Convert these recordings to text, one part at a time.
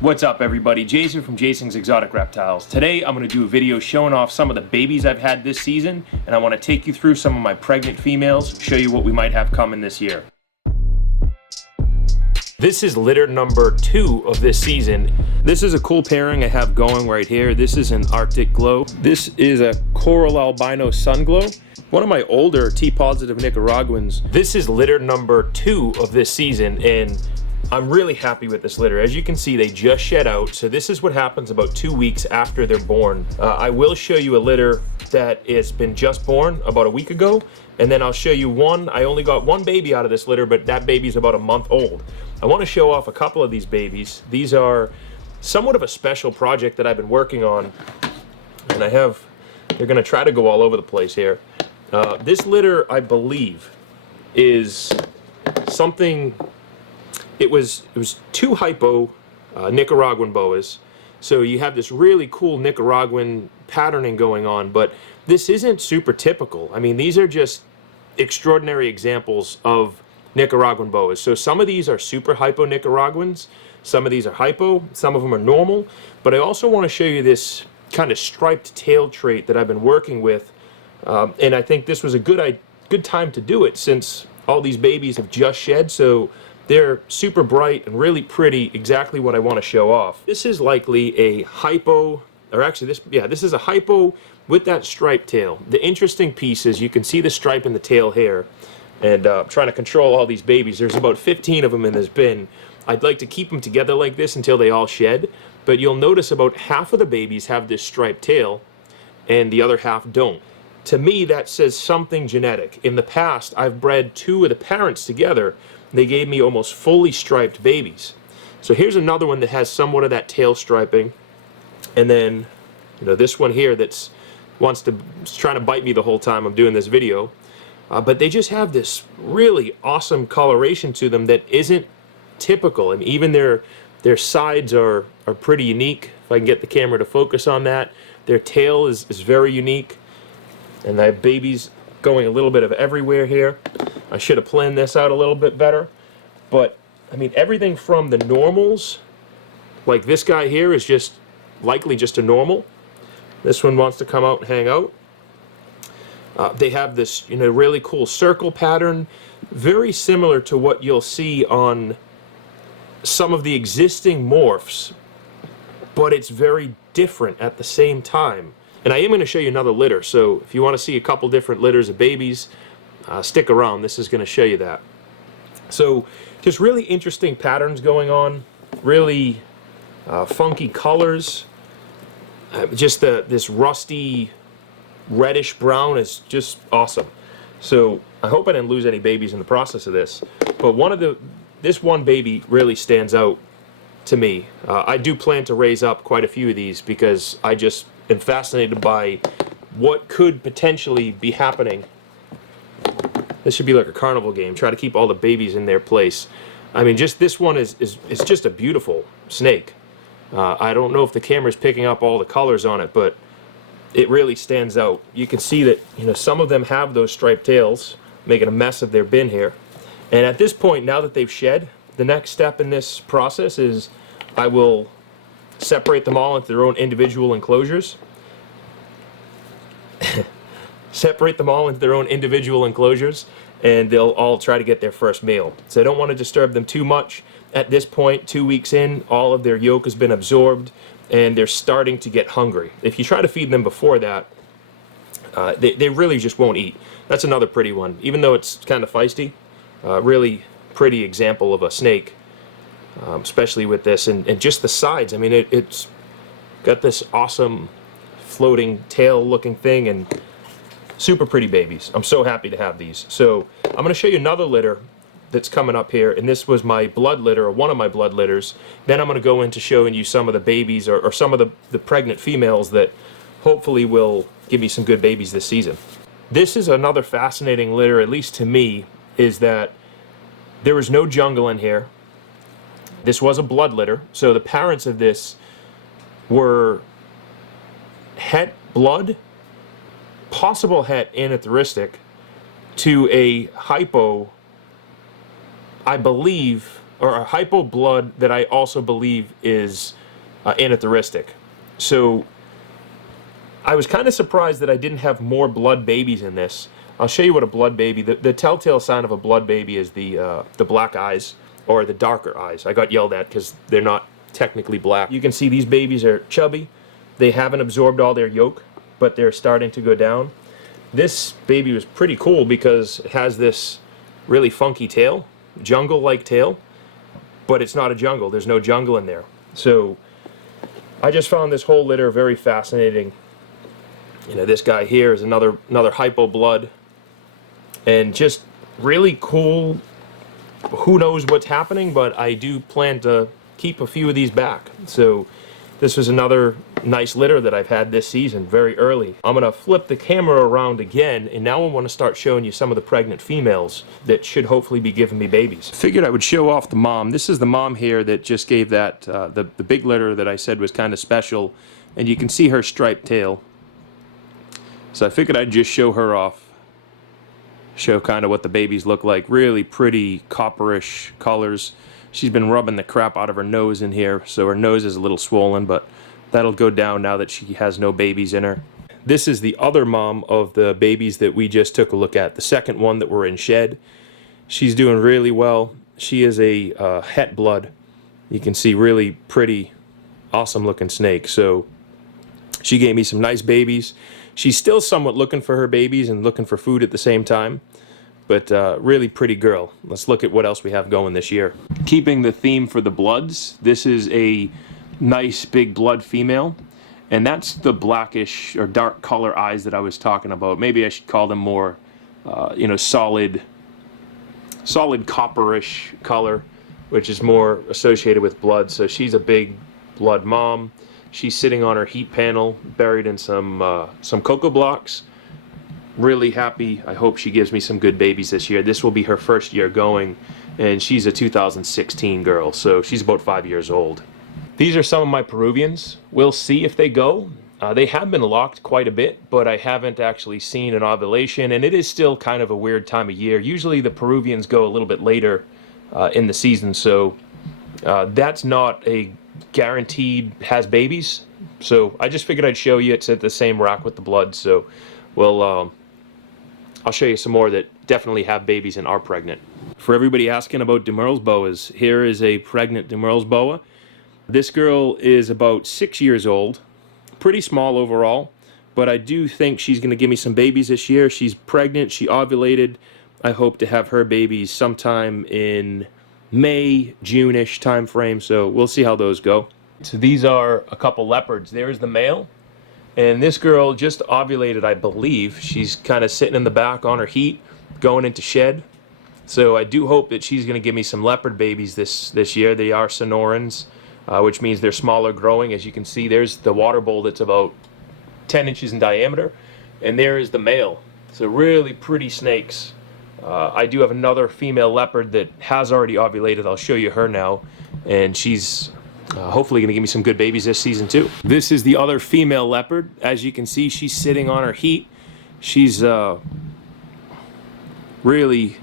What's up everybody, Jason from Jason's Exotic Reptiles. Today I'm going to do a video showing off some of the babies I've had this season, and I want to take you through some of my pregnant females, show you what we might have coming this year. This is litter number 2 of this season. This is a cool pairing I have going right here. This is an Arctic Glow. This is a Coral Albino Sun Glow. One of my older T-positive Nicaraguans. This is litter number 2 of this season, and I'm really happy with this litter. As you can see, they just shed out, so this is what happens about 2 weeks after they're born. I will show you a litter that has been just born about a week ago, and then I'll show you one. I only got one baby out of this litter, but that baby's about a month old. I want to show off a couple of these babies. These are somewhat of a special project that I've been working on, and they're going to try to go all over the place here. This litter, I believe, is something. It was 2 hypo Nicaraguan boas, so you have this really cool Nicaraguan patterning going on, but this isn't super typical. I mean, these are just extraordinary examples of Nicaraguan boas. So some of these are super hypo Nicaraguans, some of these are hypo, some of them are normal, but I also want to show you this kind of striped tail trait that I've been working with, and I think this was a good time to do it since all these babies have just shed, so they're super bright and really pretty, exactly what I want to show off. This is likely a hypo, or actually this is a hypo with that striped tail. The interesting piece is you can see the stripe in the tail hair, and I'm trying to control all these babies. There's about 15 of them in this bin. I'd like to keep them together like this until they all shed, but you'll notice about half of the babies have this striped tail and the other half don't. To me, that says something genetic. In the past, I've bred 2 of the parents together. They gave me almost fully striped babies. So here's another one that has somewhat of that tail striping, and then this one here that's trying to bite me the whole time I'm doing this video. But they just have this really awesome coloration to them that isn't typical, and even their sides are pretty unique. If I can get the camera to focus on that, their tail is very unique, and I have babies going a little bit of everywhere here. I should have planned this out a little bit better, but I mean, everything from the normals, like this guy here is just likely just a normal. This one wants to come out and hang out. They have this really cool circle pattern, very similar to what you'll see on some of the existing morphs, but it's very different at the same time. And I am going to show you another litter, so if you want to see a couple different litters of babies, stick around. This is going to show you that. So just really interesting patterns going on, really funky colors. Just this rusty reddish brown is just awesome. So I hope I didn't lose any babies in the process of this, but this one baby really stands out to me. I do plan to raise up quite a few of these because I just am fascinated by what could potentially be happening. This should be like a carnival game. Try to keep all the babies in their place. I mean, just this one is just a beautiful snake. I don't know if the camera's picking up all the colors on it, but it really stands out. You can see that some of them have those striped tails, making a mess of their bin here. And at this point, now that they've shed, the next step in this process is I will separate them all into their own individual enclosures. Separate them all into their own individual enclosures, and they'll all try to get their first meal. So I don't want to disturb them too much. At this point, 2 weeks in, all of their yolk has been absorbed, and they're starting to get hungry. If you try to feed them before that, they really just won't eat. That's another pretty one. Even though it's kind of feisty, really pretty example of a snake, especially with this, and just the sides. I mean, it's got this awesome floating tail looking thing, and super pretty babies. I'm so happy to have these. So I'm going to show you another litter that's coming up here, and this was my blood litter, or one of my blood litters. Then I'm going to go into showing you some of the babies, or some of the pregnant females that hopefully will give me some good babies this season. This is another fascinating litter, at least to me, is that there was no jungle in here. This was a blood litter, so the parents of this were het blood, possible het aneuploristic, to a hypo, I believe, or a hypo blood that I also believe is anathoristic. So I was kind of surprised that I didn't have more blood babies in this. I'll show you what a blood baby, the telltale sign of a blood baby is the black eyes, or the darker eyes. I got yelled at because they're not technically black. You can see these babies are chubby. They haven't absorbed all their yolk, but they're starting to go down. This baby was pretty cool because it has this really funky tail, jungle-like tail, but it's not a jungle. There's no jungle in there. So I just found this whole litter very fascinating. You know, this guy here is another hypo blood, and just really cool. Who knows what's happening, but I do plan to keep a few of these back. So this was another nice litter that I've had this season, very early. I'm gonna flip the camera around again, and now I want to start showing you some of the pregnant females that should hopefully be giving me babies. Figured I would show off the mom. This is the mom here that just gave that, the big litter that I said was kind of special, and you can see her striped tail. So I figured I'd just show her off. Show kind of what the babies look like. Really pretty copperish colors. She's been rubbing the crap out of her nose in here, so her nose is a little swollen, but that'll go down now that she has no babies in her. This is the other mom of the babies that we just took a look at, the second one that were in shed. She's doing really well. She is a het blood. You can see really pretty, awesome looking snake. So she gave me some nice babies. She's still somewhat looking for her babies and looking for food at the same time. But really pretty girl. Let's look at what else we have going this year. Keeping the theme for the bloods, this is a nice big blood female. And that's the blackish or dark color eyes that I was talking about. Maybe I should call them more, you know, solid copperish color, which is more associated with blood. So she's a big blood mom. She's sitting on her heat panel, buried in some cocoa blocks. Really happy. I hope she gives me some good babies this year. This will be her first year going, and she's a 2016 girl, so she's about 5 years old. These are some of my Peruvians. We'll see if they go. They have been locked quite a bit, but I haven't actually seen an ovulation, and it is still kind of a weird time of year. Usually the Peruvians go a little bit later in the season, so that's not a guaranteed has babies. So I just figured I'd show you. It's at the same rack with the blood, so we'll I'll show you some more that definitely have babies and are pregnant. For everybody asking about Demerles boas, here is a pregnant Demerles boa. This girl is about 6 years old, pretty small overall, but I do think she's going to give me some babies this year. She's pregnant, she ovulated. I hope to have her babies sometime in May, June-ish time frame, so we'll see how those go. So these are a couple leopards. There's the male. And this girl just ovulated, I believe. She's kind of sitting in the back on her heat, going into shed. So I do hope that she's going to give me some leopard babies this year. They are Sonorans, which means they're smaller growing. As you can see, there's the water bowl that's about 10 inches in diameter. And there is the male. So really pretty snakes. I do have another female leopard that has already ovulated. I'll show you her now. And she's hopefully going to give me some good babies this season too. This is the other female leopard. As you can see, she's sitting on her heat. She's really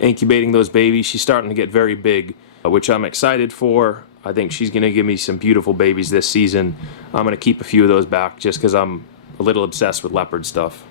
incubating those babies. She's starting to get very big, which I'm excited for. I think she's going to give me some beautiful babies this season. I'm going to keep a few of those back just because I'm a little obsessed with leopard stuff.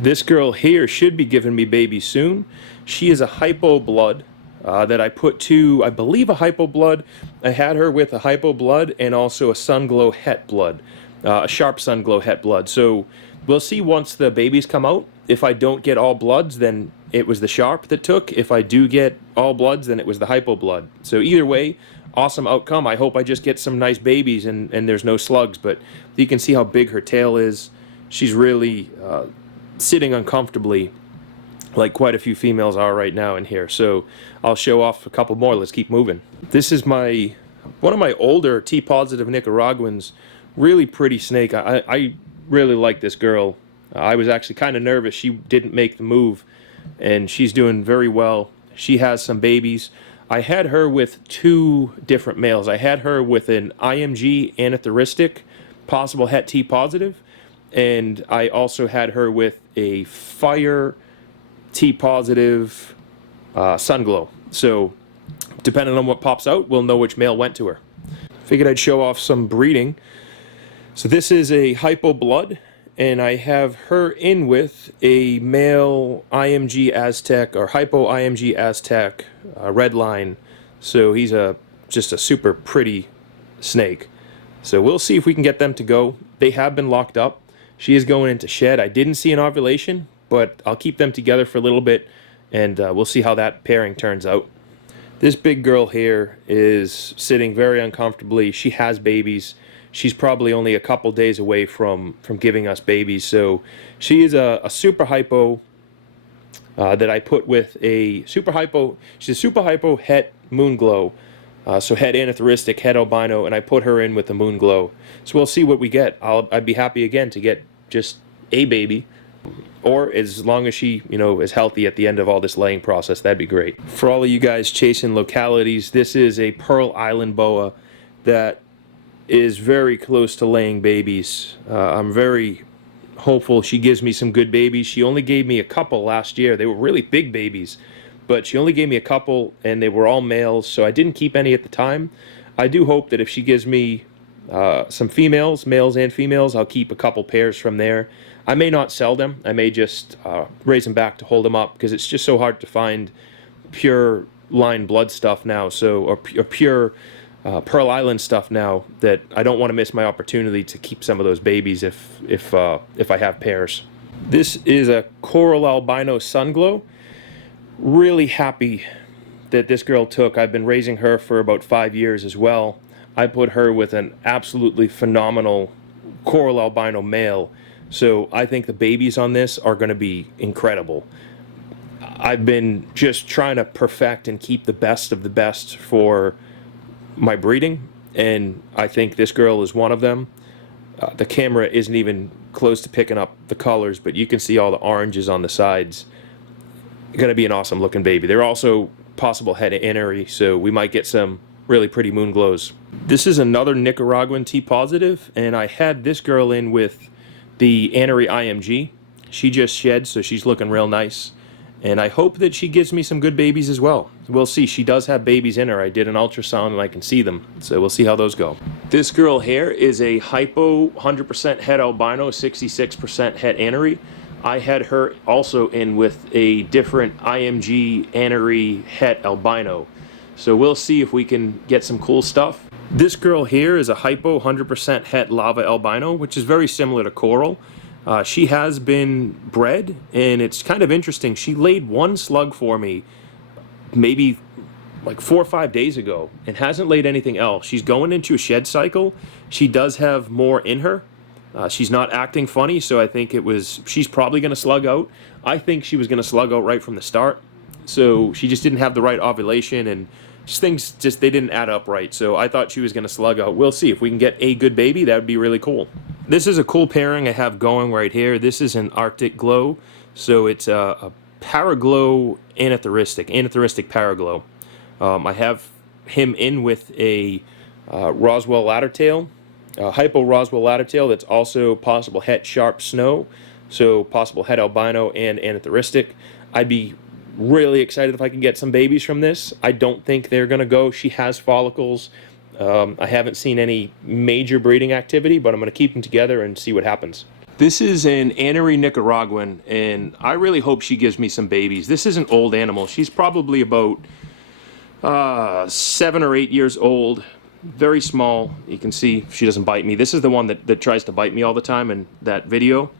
This girl here should be giving me babies soon. She is a hypo blood. That I put to, I believe, a hypo blood. I had her with a hypo blood and also a sunglow het blood, a sharp sunglow het blood. So we'll see once the babies come out. If I don't get all bloods, then it was the sharp that took. If I do get all bloods, then it was the hypo blood. So either way, awesome outcome. I hope I just get some nice babies and there's no slugs. But you can see how big her tail is. She's really sitting uncomfortably, like quite a few females are right now in here. So I'll show off a couple more. Let's keep moving. This is one of my older T-positive Nicaraguans. Really pretty snake. I really like this girl. I was actually kind of nervous she didn't make the move, and she's doing very well. She has some babies. I had her with two different males. I had her with an IMG anathoristic, possible het T-positive, and I also had her with a fire T-positive sunglow. So Depending on what pops out, we'll know which male went to her. Figured I'd show off some breeding. So this is a hypo blood, and I have her in with a male IMG Aztec, or hypo IMG Aztec red line. So he's just a super pretty snake. So we'll see if we can get them to go. They have been locked up. She is going into shed. I didn't see an ovulation, but I'll keep them together for a little bit, and we'll see how that pairing turns out. This big girl here is sitting very uncomfortably. She has babies. She's probably only a couple days away from giving us babies. So she is a super hypo that I put with a super hypo. She's a super hypo het moon glow. So het anathoristic, het albino, and I put her in with the moon glow. So we'll see what we get. I'd be happy again to get just a baby, or as long as she, is healthy at the end of all this laying process, that'd be great. For all of you guys chasing localities, this is a Pearl Island boa that is very close to laying babies. I'm very hopeful she gives me some good babies. She only gave me a couple last year. They were really big babies, but she only gave me a couple, and they were all males, so I didn't keep any at the time. I do hope that if she gives me some females, males and females, I'll keep a couple pairs from there. I may not sell them. I may just raise them back to hold them up, because it's just so hard to find pure line blood stuff now, or pure Pearl Island stuff now, that I don't want to miss my opportunity to keep some of those babies if I have pairs. This is a coral albino sunglow. Really happy that this girl took. I've been raising her for about 5 years as well. I put her with an absolutely phenomenal coral albino male, so I think the babies on this are going to be incredible. I've been just trying to perfect and keep the best of the best for my breeding, and I think this girl is one of them. The camera isn't even close to picking up the colors, but you can see all the oranges on the sides. Going to be an awesome looking baby. They're also possible het anery, so we might get some really pretty moon glows. This is another Nicaraguan T positive, and I had this girl in with the anery IMG. She just shed, so she's looking real nice, and I hope that she gives me some good babies as well. We'll see. She does have babies in her. I did an ultrasound and I can see them, so we'll see how those go. This girl here is a hypo 100% het albino, 66% het anery. I had her also in with a different IMG anery het albino. So we'll see if we can get some cool stuff. This girl here is a hypo 100% het lava albino, which is very similar to coral. She has been bred, and it's kind of interesting. She laid one slug for me maybe like 4 or 5 days ago and hasn't laid anything else. She's going into a shed cycle. She does have more in her. She's not acting funny, so I think she's probably going to slug out. I think she was going to slug out right from the start, so she just didn't have the right ovulation, and things they didn't add up right, so I thought she was going to slug out. We'll see. If we can get a good baby, that would be really cool. This is a cool pairing I have going right here. This is an Arctic glow, so it's a paraglow anathoristic paraglow. I have him in with a Roswell laddertail, hypo Roswell laddertail that's also possible het sharp snow, so possible het albino and anathoristic. I'd be really excited if I can get some babies from this. I don't think they're going to go. She has follicles. I haven't seen any major breeding activity, but I'm going to keep them together and see what happens. This is an anery Nicaraguan, and I really hope she gives me some babies. This is an old animal. She's probably about 7 or 8 years old. Very small. You can see she doesn't bite me. This is the one that tries to bite me all the time in that video.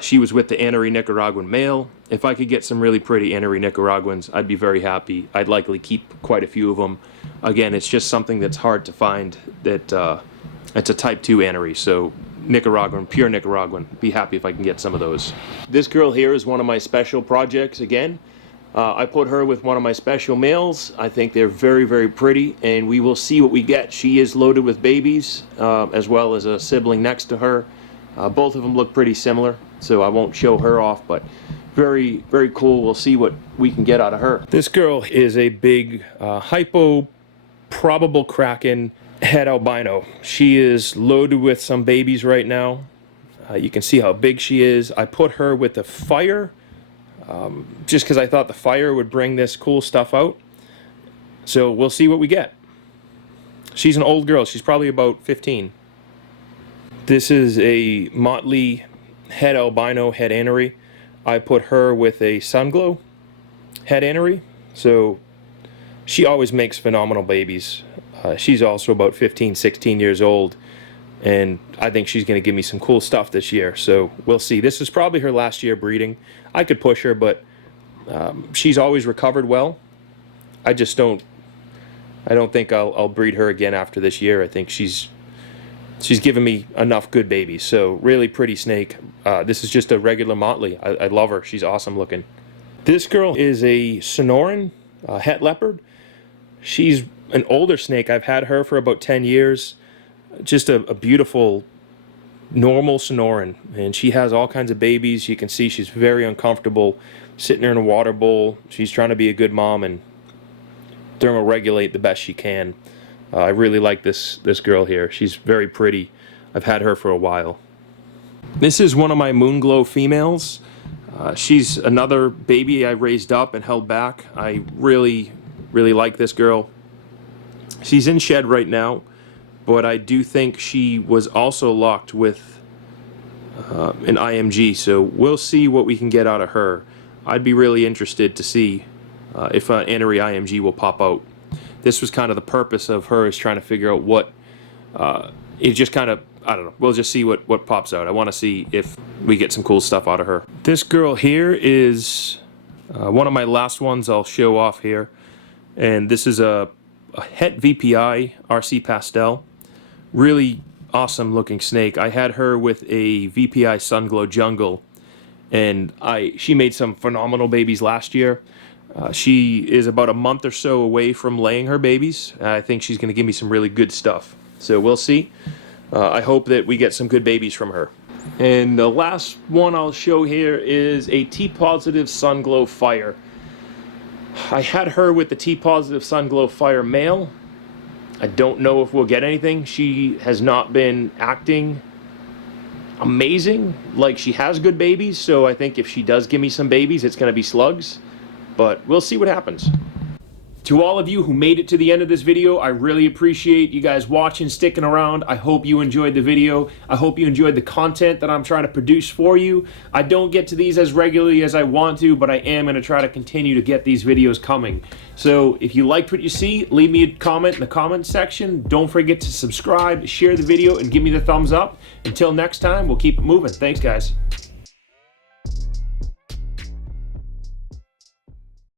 She was with the anery Nicaraguan male. If I could get some really pretty anery Nicaraguans, I'd be very happy. I'd likely keep quite a few of them. Again, it's just something that's hard to find. It's a type 2 anery, so Nicaraguan, pure Nicaraguan. Be happy if I can get some of those. This girl here is one of my special projects again. I put her with one of my special males. I think they're very, very pretty, and we will see what we get. She is loaded with babies, as well as a sibling next to her. Both of them look pretty similar, so I won't show her off, but very, very cool. We'll see what we can get out of her. This girl is a big hypo probable Kraken het albino. She is loaded with some babies right now. You can see how big she is. I put her with the fire just because I thought the fire would bring this cool stuff out. So we'll see what we get. She's an old girl. She's probably about 15. This is a Motley het albino het anery. I put her with a Sunglow het anery. So she always makes phenomenal babies. She's also about 15, 16 years old. And I think she's going to give me some cool stuff this year. So we'll see. This is probably her last year breeding. I could push her, but she's always recovered well. I don't think I'll breed her again after this year. I think she's given me enough good babies. So really pretty snake. This is just a regular Motley. I love her. She's awesome looking. This girl is a Sonoran het leopard. She's an older snake. I've had her for about 10 years. Just a beautiful, normal Sonoran. And she has all kinds of babies. You can see she's very uncomfortable sitting there in a water bowl. She's trying to be a good mom and thermoregulate the best she can. I really like this girl here. She's very pretty. I've had her for a while. This is one of my Moonglow females. She's another baby I raised up and held back. I really like this girl. She's in shed right now, but I do think she was also locked with an IMG, so we'll see what we can get out of her. I'd be really interested to see if an anery IMG will pop out. This was kind of the purpose of her, is trying to figure out what, it just kind of, I don't know, we'll just see what pops out. I want to see if we get some cool stuff out of her. This girl here is one of my last ones I'll show off here, and this is a het VPI RC Pastel. Really awesome looking snake. I had her with a VPI Sunglow Jungle, and she made some phenomenal babies last year. She is about a month or so away from laying her babies. I think she's going to give me some really good stuff. So we'll see. I hope that we get some good babies from her. And the last one I'll show here is a T-positive Sunglow Fire. I had her with the T-positive Sunglow Fire male. I don't know if we'll get anything. She has not been acting amazing. Like, she has good babies, so I think if she does give me some babies, it's going to be slugs. But we'll see what happens. To all of you who made it to the end of this video, I really appreciate you guys watching, sticking around. I hope you enjoyed the video. I hope you enjoyed the content that I'm trying to produce for you. I don't get to these as regularly as I want to, but I am going to try to continue to get these videos coming. So if you liked what you see, leave me a comment in the comment section. Don't forget to subscribe, share the video, and give me the thumbs up. Until next time, we'll keep it moving. Thanks, guys.